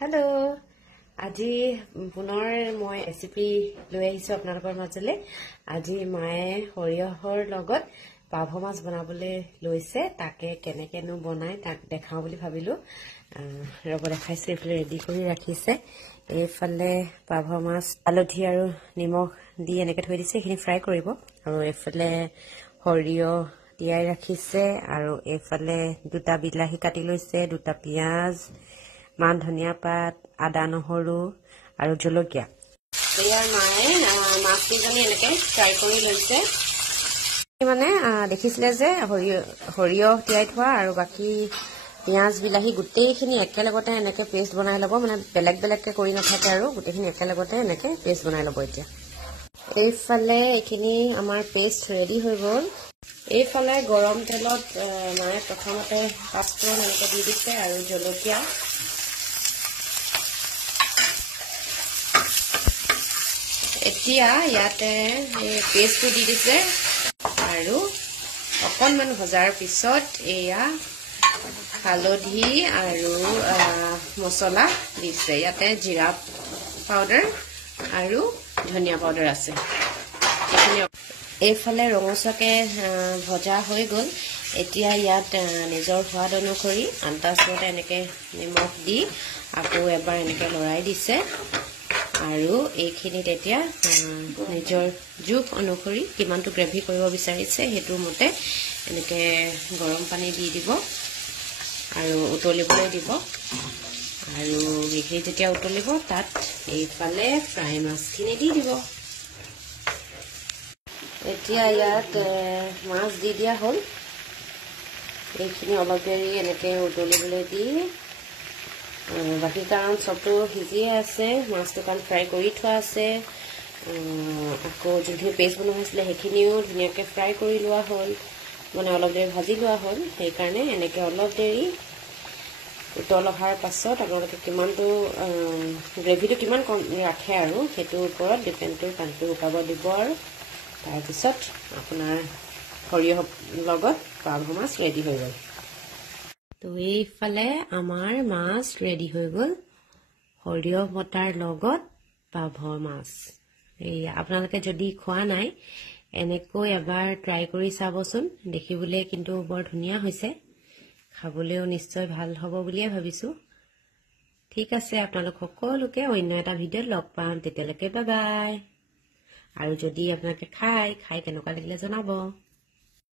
Hello' আজি পুনৰ মই ৰেচিপি লৈ আহিছো আপোনালোকৰ মাজলৈ। আজি মায়ে সৰিয়হৰ লগত পাভ মাছ বনাবলৈ লৈছে, তাকে কেনেকেনো বনাই তাক দেখাও বুলি ভাবিলো। ৰব দেখাইছো, এইফালে ৰেডি কৰি ৰাখিছে। এইফালে পাভ মাছ হালধি আৰু নিমখ দি এনেকে থৈ দিছে, এইখিনি ফ্ৰাই কৰিব। আৰু এইফালে সৰিয়হ তিয়াই ৰাখিছে, আৰু এইফালে দুটা বিলাহী কাটি লৈছে, দুটা পিঁয়াজ, মান ধনিয়া পাত, আদা নহৰু আৰু জলকীয়া। ইয়াৰ মায়ে মাছকেইজনী এনেকে ফ্ৰাই কৰি লৈছে। মানে দেখিছিলে যে সৰিয়হ তিয়াই থোৱা আৰু বাকী পিঁয়াজ বিলাহী গোটেইখিনি একেলগতে এনেকে পেষ্ট বনাই ল'ব, মানে বেলেগ বেলেগকে কৰি নাথাকে আৰু গোটেইখিনি একেলগতে এনেকে পেষ্ট বনাই ল'ব। এতিয়া এইফালে এইখিনি আমাৰ পেষ্ট ৰেডি হৈ গ'ল। এইফালে গৰম তেলত মায়ে প্ৰথমতে পাঁচফোৰণ এনেকে দি দিছে আৰু জলকীয়া। এতিয়া ইয়াতে পেষ্টটো দি দিছে আৰু অকণমান ভজাৰ পিছত এয়া হালধি আৰু মছলা দিছে। ইয়াতে জিৰা পাউডাৰ আৰু ধনিয়া পাউডাৰ আছে। এইফালে ৰঙচুৱাকে ভজা হৈ গ'ল। এতিয়া ইয়াত নিজৰ সোৱাদ অনুসৰি আন্দাজমতে এনেকে নিমখ দি আকৌ এবাৰ এনেকে লৰাই দিছে। আৰু এইখিনিত এতিয়া নিজৰ জোখ অনুসৰি কিমানটো গ্ৰেভি কৰিব বিচাৰিছে সেইটো মতে এনেকে গৰম পানী দি দিব আৰু উতলিবলৈ দিব। আৰু এইখিনি যেতিয়া উতলিব তাত এইফালে ফ্ৰাই মাছখিনি দি দিব। এতিয়া ইয়াত মাছ দি দিয়া হ'ল। এইখিনি অলপ দেৰি এনেকে উতলিবলৈ দি, বাকী কাৰণ চবটো সিজিয়ে আছে, মাছটো কাৰণ ফ্ৰাই কৰি থোৱা আছে। আকৌ যোনখিনি পেষ্ট বনোৱা হৈছিলে সেইখিনিও ধুনীয়াকৈ ফ্ৰাই কৰি লোৱা হ'ল, মানে অলপ দেৰি ভাজি লোৱা হ'ল। সেইকাৰণে এনেকৈ অলপ দেৰি উতল অহাৰ পাছত আপোনালোকে কিমানটো গ্ৰেভিটো কিমান কম ৰাখে আৰু সেইটোৰ ওপৰত ডিপেণ্ড কৰি পানীটো শুকাব দিব। আৰু তাৰপিছত আপোনাৰ সৰিয়হৰ লগত পাভ মাছ ৰেডি হৈ গ'ল। তো এইফালে আমাৰ মাছ ৰেডি হৈ গ'ল, সৰিয়হ বটাৰ লগত পাভ মাছ। আপোনালোকে যদি খোৱা নাই এনেকৈ এবাৰ ট্ৰাই কৰি চাবচোন, দেখিবলৈ কিন্তু বৰ ধুনীয়া হৈছে, খাবলৈও নিশ্চয় ভাল হ'ব বুলিয়ে ভাবিছো। ঠিক আছে, আপোনালোক সকলোকে অন্য এটা ভিডিঅ'ত লগ পাম, তেতিয়ালৈকে বাই বাই। আৰু যদি আপোনালোকে খাই কেনেকুৱা লাগিলে জনাব।